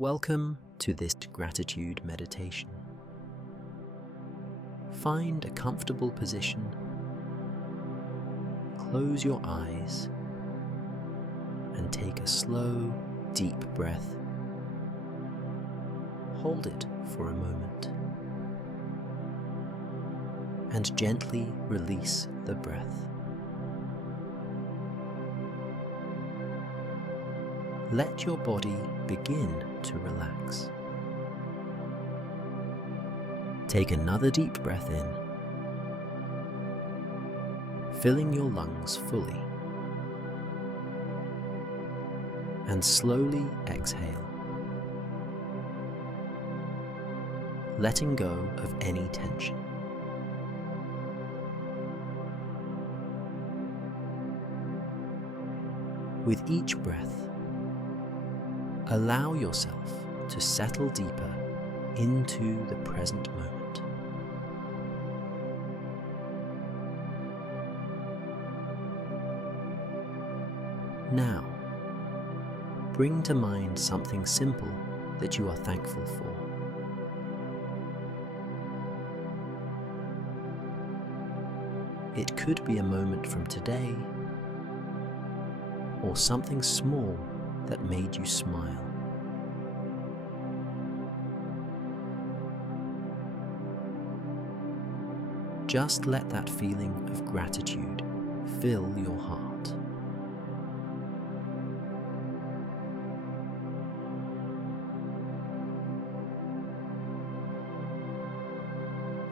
Welcome to this gratitude meditation. Find a comfortable position, close your eyes, and take a slow, deep breath. Hold it for a moment, and gently release the breath. Let your body begin to relax. Take another deep breath in, filling your lungs fully, and slowly exhale, letting go of any tension. With each breath, allow yourself to settle deeper into the present moment. Now, bring to mind something simple that you are thankful for. It could be a moment from today, or something small that made you smile. Just let that feeling of gratitude fill your heart.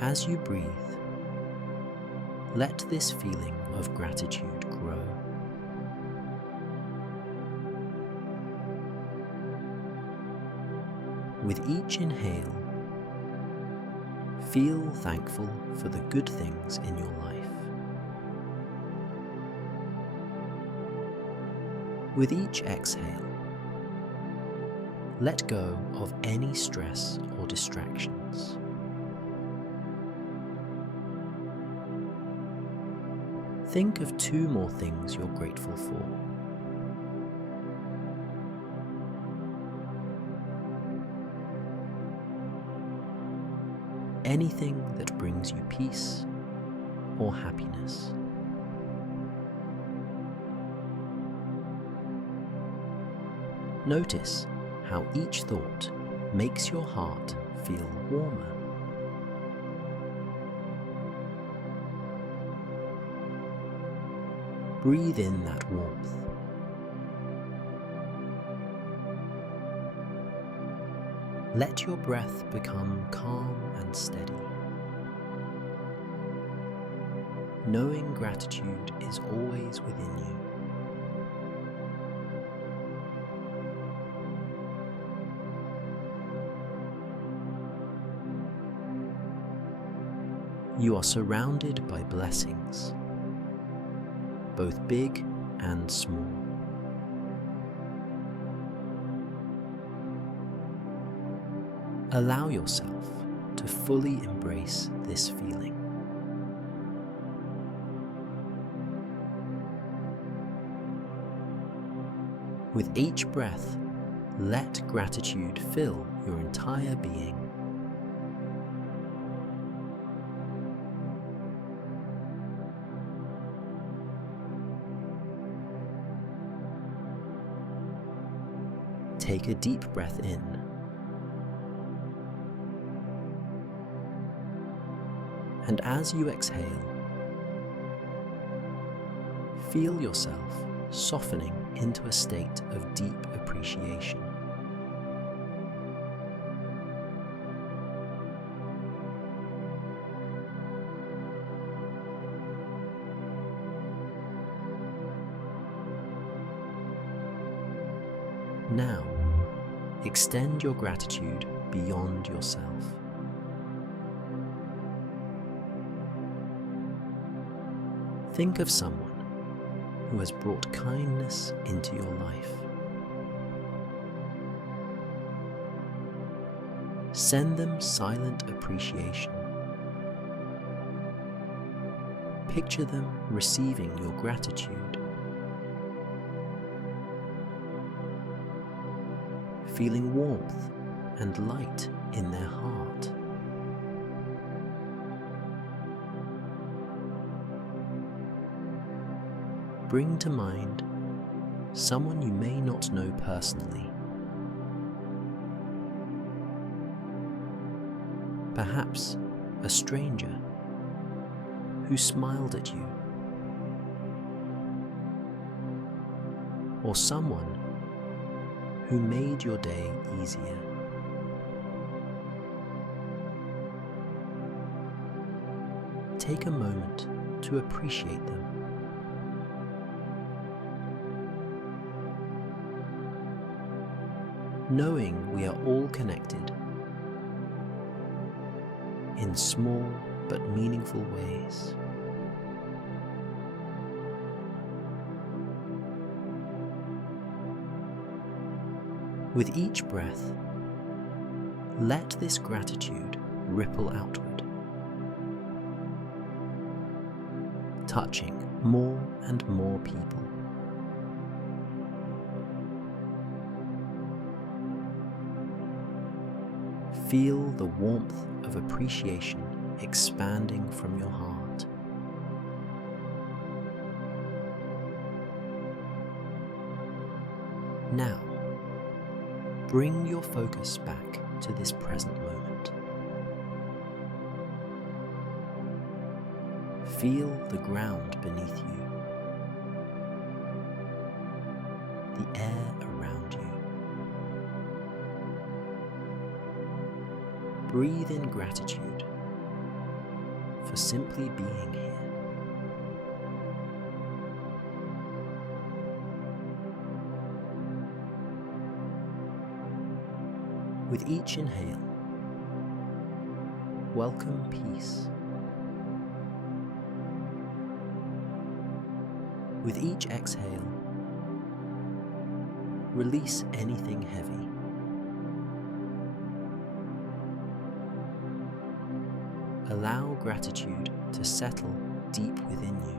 As you breathe, let this feeling of gratitude grow. With each inhale, feel thankful for the good things in your life. With each exhale, let go of any stress or distractions. Think of 2 more things you're grateful for. Anything that brings you peace or happiness. Notice how each thought makes your heart feel warmer. Breathe in that warmth. Let your breath become calm and steady, knowing gratitude is always within you. You are surrounded by blessings, both big and small. Allow yourself to fully embrace this feeling. With each breath, let gratitude fill your entire being. Take a deep breath in. And as you exhale, feel yourself softening into a state of deep appreciation. Now, extend your gratitude beyond yourself. Think of someone who has brought kindness into your life. Send them silent appreciation. Picture them receiving your gratitude. feeling warmth and light in their heart. Bring to mind someone you may not know personally. Perhaps a stranger who smiled at you, or someone who made your day easier. Take a moment to appreciate them. Knowing we are all connected in small but meaningful ways. With each breath, let this gratitude ripple outward, touching more and more people. Feel the warmth of appreciation expanding from your heart. Now, bring your focus back to this present moment. Feel the ground beneath you, the air around you. Breathe in gratitude for simply being here. With each inhale, welcome peace. With each exhale, release anything heavy. Allow gratitude to settle deep within you.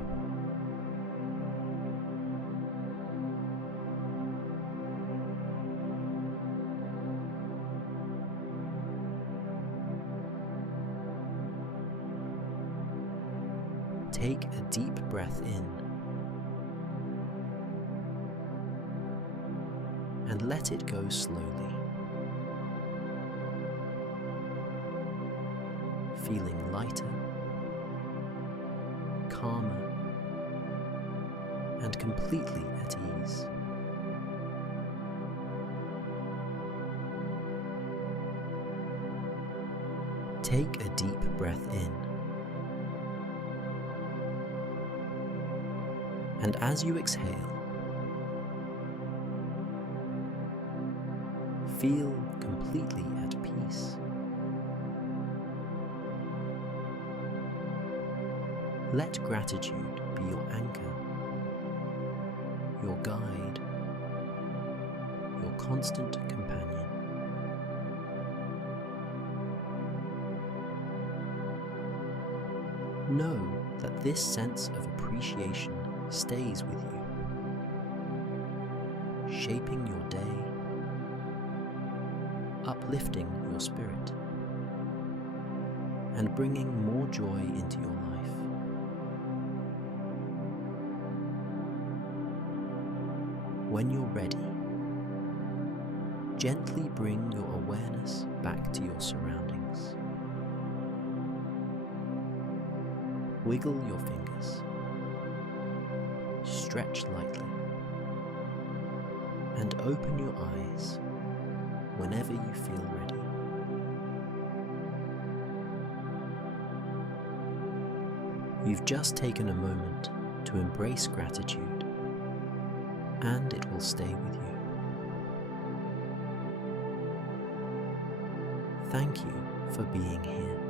Take a deep breath in and let it go slowly. Feeling lighter, calmer, and completely at ease. Take a deep breath in, and as you exhale, feel completely at peace. Let gratitude be your anchor, your guide, your constant companion. Know that this sense of appreciation stays with you, shaping your day, uplifting your spirit, and bringing more joy into your life. When you're ready, gently bring your awareness back to your surroundings. Wiggle your fingers, stretch lightly, and open your eyes whenever you feel ready. You've just taken a moment to embrace gratitude, and it will stay with you. Thank you for being here.